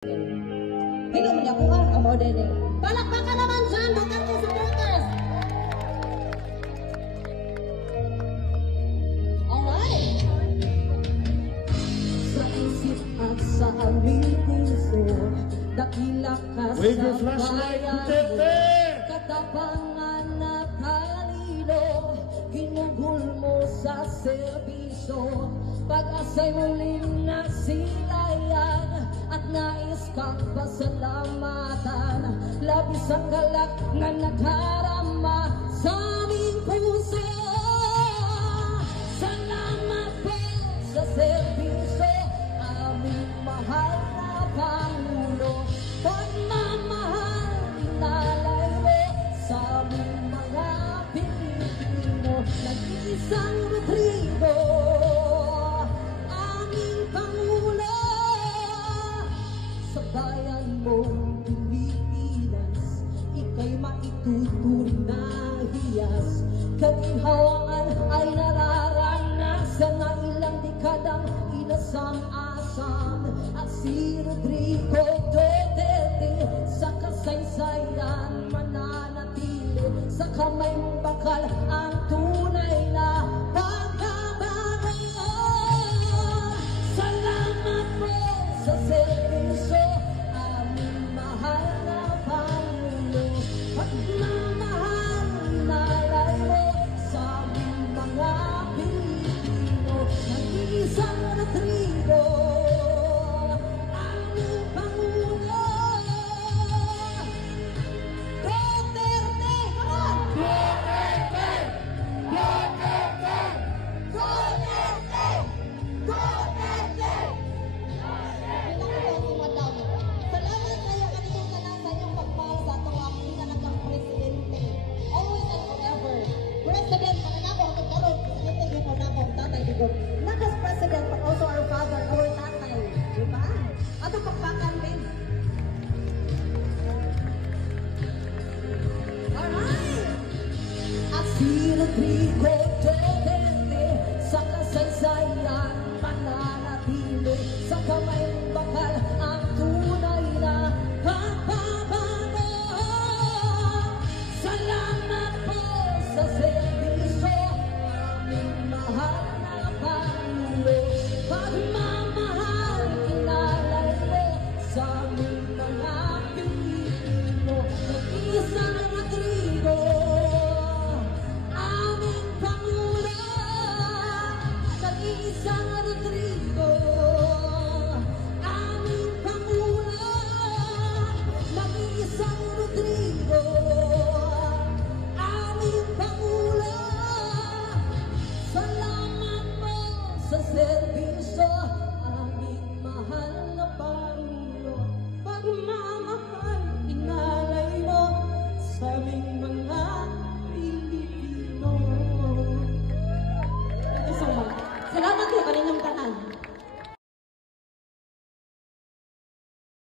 Hindi mo niya kuha ang model niya. Palakpakan naman siya, Duterte supporters! Alright! Sa isip at sa aming puso, dakila ka sa bayan mo, katapangan na talino, ginugol mo sa serbisyo, pag-asay muling nasilayan, at nais kang pasalamatan, labis ang galak na nadarama sa aming puso. Salamat po sa serbisyo, aming mahal na Pangulo. Pagmamahal inalay mo sa aming mga Pilipino. Nag-iisang Rodrigo, sa bayan mong Pilipinas, ika'y maituturing na hiyas. Kaginhawaan ay nararanasan na ilang dekadang inasam-asam. At si Rodrigo Duterte sa kasaysayan mananatili. Sa kamay mong bakal ang tunay na pagbabago. Salamat po sa serbisyo, aming mahal na Pangulo. Pagmamahal inalay mo sa aming mga Pilipino. Nag-iisang Rodrigo, aming Pangulo. Duterte! Come on! Duterte! Duterte! Duterte! Duterte! Salamat kayo kanitong tanan sa inyong pagmahal sa itong aming pinalagang presidente. Always and forever. President, mananako ang karoon. Presidente, yun po na akong tatay Digong. Not as president, but also our father, our tatay. Diba? Ato pagpakan din. Alright! At si Rodrigo Duterte sa kasaysayan mananatili. Sa kamay mong bakal ang tunay na pagbabago. Salamat po sa serbisyo, aming mahal na Pangulo. Pagmamahal inalay mo sa aming mga Pilipino. Nag-iisang Rodrigo, aming Pangulo. Nag-iisang Rodrigo, aming Pangulo. Nag-iisang Rodrigo, aming Pangulo. Salamat po sa serbisyo, aming mahal na Pangulo.